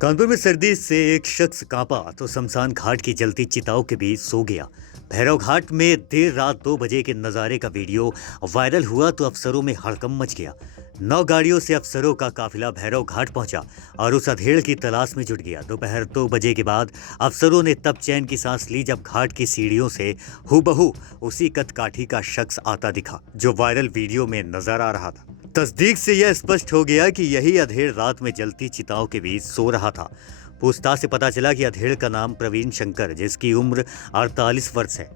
कानपुर में सर्दी से एक शख्स कांपा तो शमशान घाट की जलती चिताओं के बीच सो गया। भैरव घाट में देर रात 2 बजे के नजारे का वीडियो वायरल हुआ तो अफसरों में हड़कंप मच गया। 9 गाड़ियों से अफसरों का काफिला भैरव घाट पहुंचा और उस अधेड़ की तलाश में जुट गया। दोपहर 2 बजे के बाद अफसरों ने तब चैन की सांस ली जब घाट की सीढ़ियों से हूबहू उसी कदकाठी का शख्स आता दिखा जो वायरल वीडियो में नजर आ रहा था। तस्दीक से यह स्पष्ट हो गया कि यही अधेड़ रात में जलती चिताओं के बीच सो रहा था। पूछताछ से पता चला कि अधेड़ का नाम प्रवीण शंकर, जिसकी उम्र 48 वर्ष है।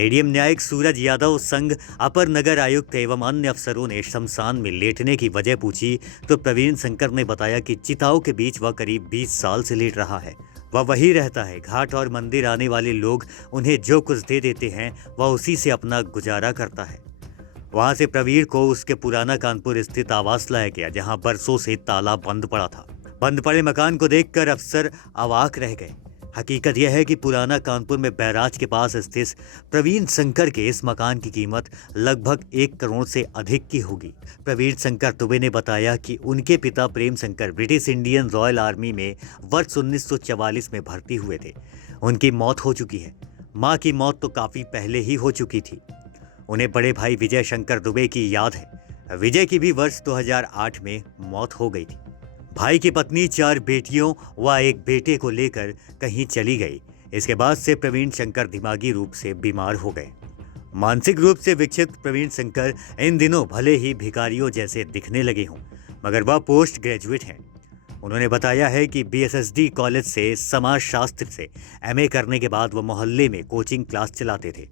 एडीएम न्यायिक सूरज यादव संघ अपर नगर आयुक्त एवं अन्य अफसरों ने शमशान में लेटने की वजह पूछी तो प्रवीण शंकर ने बताया कि चिताओं के बीच वह करीब 20 साल से लेट रहा है। वह वही रहता है। घाट और मंदिर आने वाले लोग उन्हें जो कुछ दे देते हैं वह उसी से अपना गुजारा करता है। वहां से प्रवीण को उसके पुराना कानपुर स्थित आवास लाया गया, जहां बरसों से ताला बंद पड़ा था। बंद पड़े मकान को देखकर अफसर अवाक रह गए। हकीकत यह है कि पुराना कानपुर में बैराज के पास स्थित प्रवीण शंकर के इस मकान की कीमत लगभग 1 करोड़ से अधिक की होगी। प्रवीण शंकर दुबे ने बताया कि उनके पिता Prem Shankar British Indian royal army में वर्ष 1944 में भर्ती हुए थे। उनकी मौत हो चुकी है। मां की मौत तो काफी पहले ही हो चुकी थी। उन्हें बड़े भाई विजय शंकर दुबे की याद है। विजय की भी वर्ष 2008 में मौत हो गई थी। भाई की पत्नी 4 बेटियों व एक बेटे को लेकर कहीं चली गई। इसके बाद से प्रवीण शंकर दिमागी रूप से बीमार हो गए। मानसिक रूप से विकसित प्रवीण शंकर इन दिनों भले ही भिखारियों जैसे दिखने लगे हों, मगर वह पोस्ट ग्रेजुएट हैं। उन्होंने बताया है कि बीएसएसडी कॉलेज से समाज शास्त्र से एमए करने के बाद वह मोहल्ले में कोचिंग क्लास चलाते थे।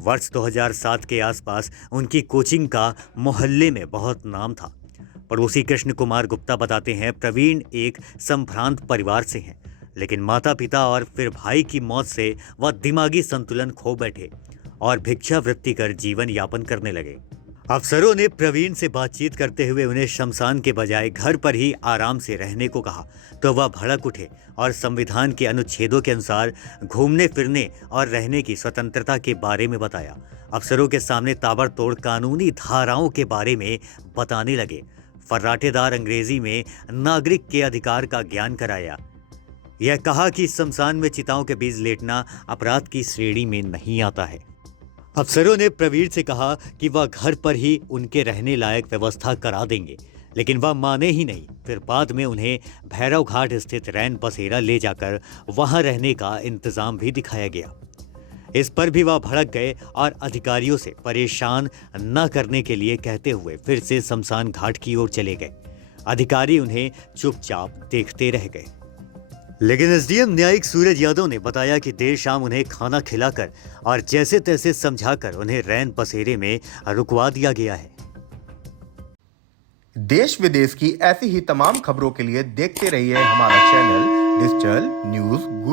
वर्ष 2007 के आसपास उनकी कोचिंग का मोहल्ले में बहुत नाम था। पड़ोसी कृष्ण कुमार गुप्ता बताते हैं, प्रवीण एक संभ्रांत परिवार से हैं, लेकिन माता पिता और फिर भाई की मौत से वह दिमागी संतुलन खो बैठे और भिक्षावृत्ति कर जीवन यापन करने लगे। अफसरों ने प्रवीण से बातचीत करते हुए उन्हें शमशान के बजाय घर पर ही आराम से रहने को कहा तो वह भड़क उठे और संविधान के अनुच्छेदों के अनुसार घूमने फिरने और रहने की स्वतंत्रता के बारे में बताया। अफसरों के सामने ताबड़तोड़ कानूनी धाराओं के बारे में बताने लगे। फर्राटेदार अंग्रेजी में नागरिक के अधिकार का ज्ञान कराया। यह कहा कि शमशान में चिताओं के बीच लेटना अपराध की श्रेणी में नहीं आता है। अफसरों ने प्रवीण से कहा कि वह घर पर ही उनके रहने लायक व्यवस्था करा देंगे, लेकिन वह माने ही नहीं। फिर बाद में उन्हें भैरव घाट स्थित रैन बसेरा ले जाकर वहां रहने का इंतजाम भी दिखाया गया। इस पर भी वह भड़क गए और अधिकारियों से परेशान न करने के लिए कहते हुए फिर से शमशान घाट की ओर चले गए। अधिकारी उन्हें चुपचाप देखते रह गए। लेकिन एसडीएम न्यायिक सूरज यादव ने बताया कि देर शाम उन्हें खाना खिलाकर और जैसे तैसे समझाकर उन्हें रैन बसेरे में रुकवा दिया गया है। देश विदेश की ऐसी ही तमाम खबरों के लिए देखते रहिए हमारा चैनल डिजिटल न्यूज गुरु।